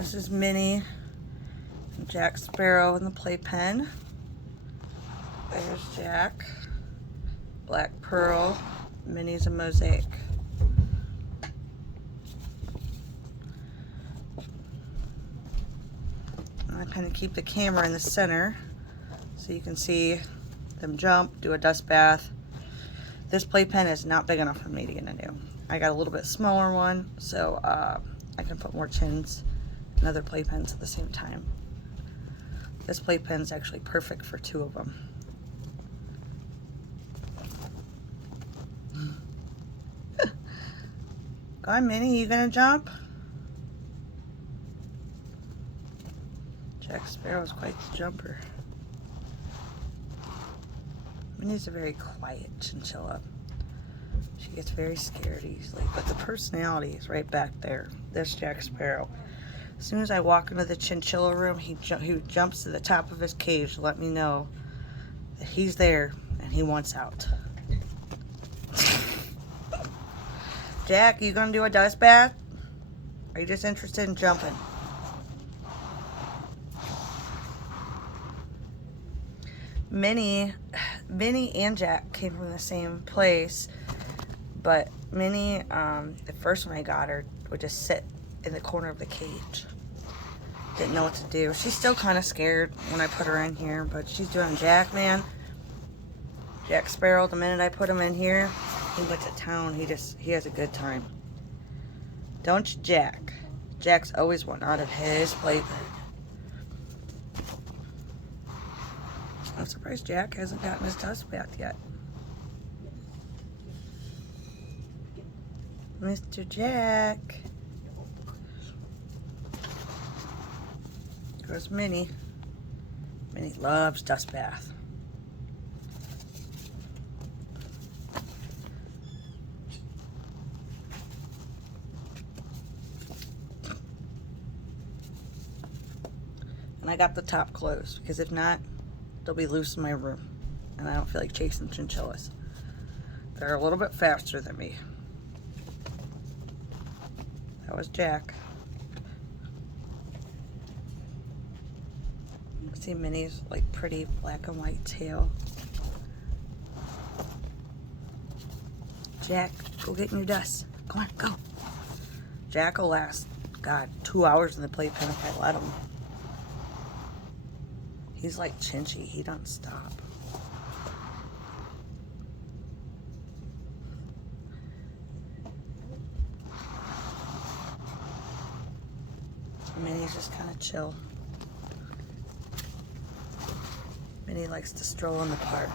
This is Minnie and Jack Sparrow in the playpen. There's Jack. Black Pearl. Minnie's a mosaic. And I kind of keep the camera in the center so you can see them jump, do a dust bath. This playpen is not big enough for me to get into. I got a little bit smaller one, so I can put more chins and other playpens at the same time. This playpen is actually perfect for 2 of them. Go on, Minnie, you gonna jump? Jack Sparrow's quite the jumper. Minnie's a very quiet chinchilla. She gets very scared easily, but the personality is right back there. This Jack Sparrow. As soon as I walk into the chinchilla room, he jumps to the top of his cage to let me know that he's there and he wants out. Jack, you gonna do a dust bath? Are you just interested in jumping? Minnie and Jack came from the same place, but Minnie, the first one I got her, would just sit in the corner of the cage. Didn't know what to do. She's still kind of scared when I put her in here, but she's doing Jack, man. Jack Sparrow, the minute I put him in here, he went to town. He has a good time. Don't you, Jack? Jack's always wanting out of his playpen. I'm surprised Jack hasn't gotten his dust bath yet. Mr. Jack. There's Minnie. Minnie loves dust bath. And I got the top closed because if not, they'll be loose in my room. And I don't feel like chasing chinchillas. They're a little bit faster than me. That was Jack. See Minnie's like pretty black and white tail. Jack, go get in your dust. Come on, go. Jack will last, God, 2 hours in the playpen if I let him. He's like Chinchilla, he doesn't stop. Minnie's just kind of chill. Minnie likes to stroll in the park.